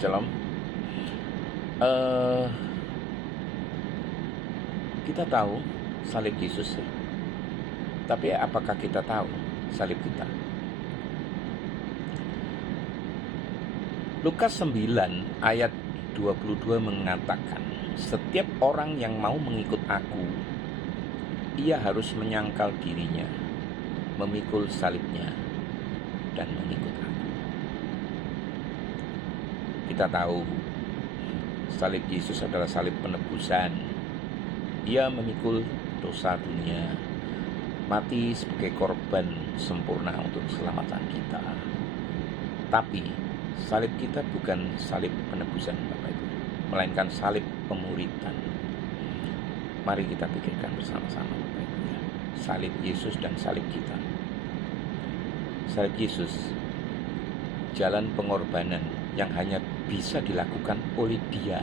Shalom. Eh, kita tahu salib Yesus ya. Tapi apakah kita tahu salib kita? Lukas 9 ayat 22 mengatakan, setiap orang yang mau mengikut aku, ia harus menyangkal dirinya, memikul salibnya, dan mengikut aku. Kita tahu salib Yesus adalah salib penebusan. Ia memikul dosa dunia, mati sebagai korban sempurna untuk keselamatan kita. Tapi salib kita bukan salib penebusan, Bapak Ibu, melainkan salib pemuritan. Mari kita pikirkan bersama-sama, Bapak Ibu, ya. Salib Yesus dan salib kita. Salib Yesus, jalan pengorbanan yang hanya bisa dilakukan oleh Dia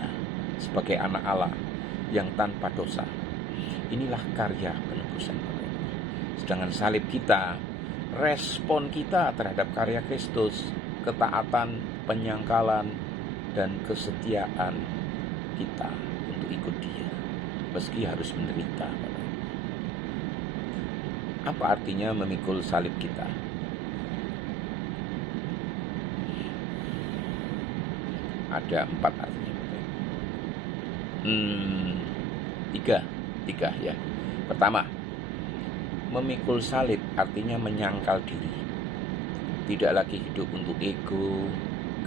sebagai anak Allah yang tanpa dosa. Inilah karya penebusan, Bapak Ibu. Sedangkan salib kita, respon kita terhadap karya Kristus, ketaatan, penyangkalan, dan kesetiaan kita untuk ikut Dia, meski harus menderita. Apa artinya memikul salib kita? Ada 4 artinya. Tiga ya. Pertama, memikul salib artinya menyangkal diri. Tidak lagi hidup untuk ego,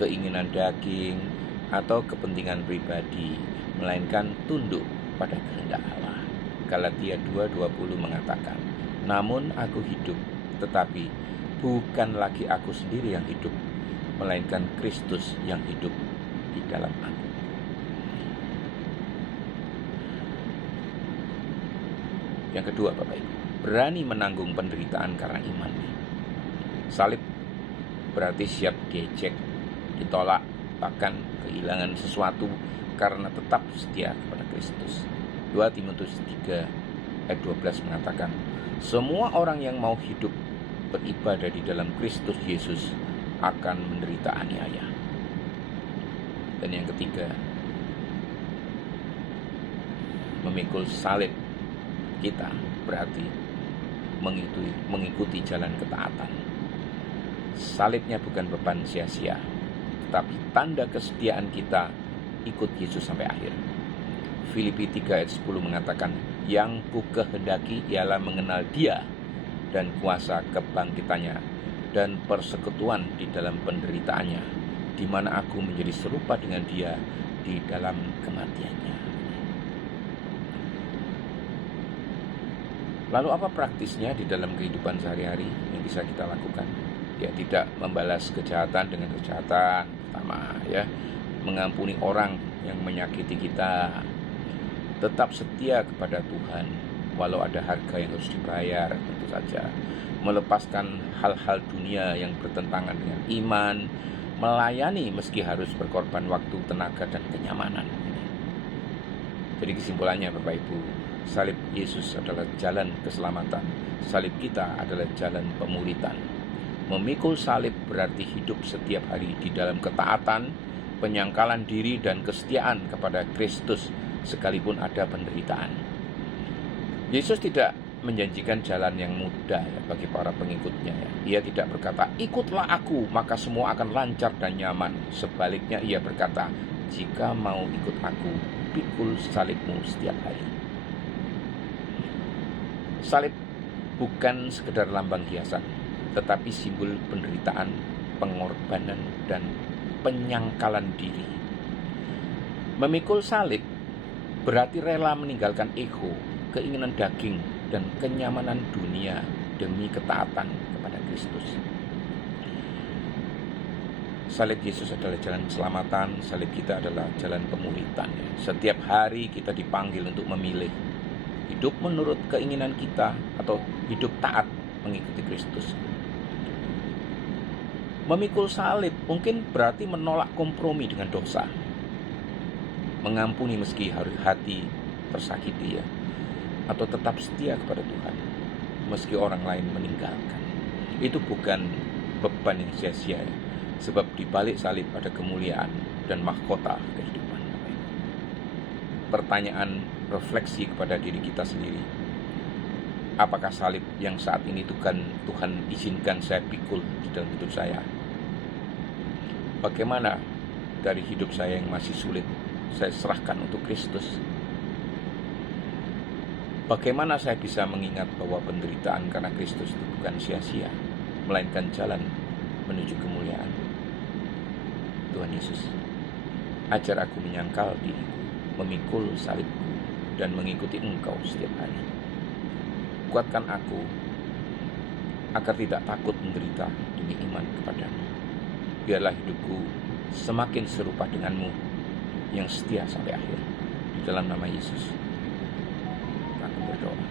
keinginan daging, atau kepentingan pribadi, melainkan tunduk pada kehendak Allah. Galatia 2:20 mengatakan, namun aku hidup, tetapi bukan lagi aku sendiri yang hidup, melainkan Kristus yang hidup di dalam aku. Yang kedua, Bapak Ibu, berani menanggung penderitaan karena iman. Salib berarti siap diejek, ditolak, bahkan kehilangan sesuatu karena tetap setia kepada Kristus. 2 Timotius 3 ayat 12 mengatakan, semua orang yang mau hidup beribadah di dalam Kristus Yesus akan menderita aniaya. Dan yang ketiga, memikul salib kita berarti mengikuti jalan ketaatan. Salibnya bukan beban sia-sia, tetapi tanda kesetiaan kita ikut Yesus sampai akhir. Filipi 3 ayat 10 mengatakan, yang ku kehendaki ialah mengenal Dia dan kuasa kebangkitannya dan persekutuan di dalam penderitaannya, di mana aku menjadi serupa dengan Dia di dalam kematiannya. Lalu apa praktisnya di dalam kehidupan sehari-hari yang bisa kita lakukan? Ya, tidak membalas kejahatan dengan kejahatan. Pertama, ya, mengampuni orang yang menyakiti kita. Tetap setia kepada Tuhan, walau ada harga yang harus dibayar, tentu saja. Melepaskan hal-hal dunia yang bertentangan dengan iman. Melayani meski harus berkorban waktu, tenaga, dan kenyamanan. Jadi kesimpulannya, Bapak Ibu, salib Yesus adalah jalan keselamatan. Salib kita adalah jalan pemuritan. Memikul salib berarti hidup setiap hari di dalam ketaatan, penyangkalan diri, dan kesetiaan kepada Kristus sekalipun ada penderitaan. Yesus tidak menjanjikan jalan yang mudah ya, bagi para pengikutnya. Ya. Ia tidak berkata, ikutlah aku, maka semua akan lancar dan nyaman. Sebaliknya ia berkata, jika mau ikut aku, pikul salibmu setiap hari. Salib bukan sekedar lambang hiasan, tetapi simbol penderitaan, pengorbanan, dan penyangkalan diri. Memikul salib berarti rela meninggalkan ego, keinginan daging, dan kenyamanan dunia demi ketaatan kepada Kristus. Salib Yesus adalah jalan keselamatan, salib kita adalah jalan pemuritan. Setiap hari kita dipanggil untuk memilih hidup menurut keinginan kita atau hidup taat mengikuti Kristus. Memikul salib mungkin berarti menolak kompromi dengan dosa, mengampuni meski harus hati tersakiti ya, atau tetap setia kepada Tuhan meski orang lain meninggalkan. Itu bukan beban yang sia-sia ya, Sebab di balik salib ada kemuliaan dan mahkota kehidupan. Pertanyaan refleksi kepada diri kita sendiri. Apakah salib yang saat ini Tuhan izinkan saya pikul di dalam hidup saya? Bagaimana dari hidup saya yang masih sulit saya serahkan untuk Kristus? Bagaimana saya bisa mengingat bahwa penderitaan karena Kristus itu bukan sia-sia, melainkan jalan menuju kemuliaan? Tuhan Yesus, ajar aku menyangkal diriku, memikul salibku, dan mengikuti Engkau setiap hari. Kuatkan aku agar tidak takut menderita demi iman kepadamu. Biarlah hidupku semakin serupa denganmu yang setia sampai akhir. Di dalam nama Yesus, aku berdoa.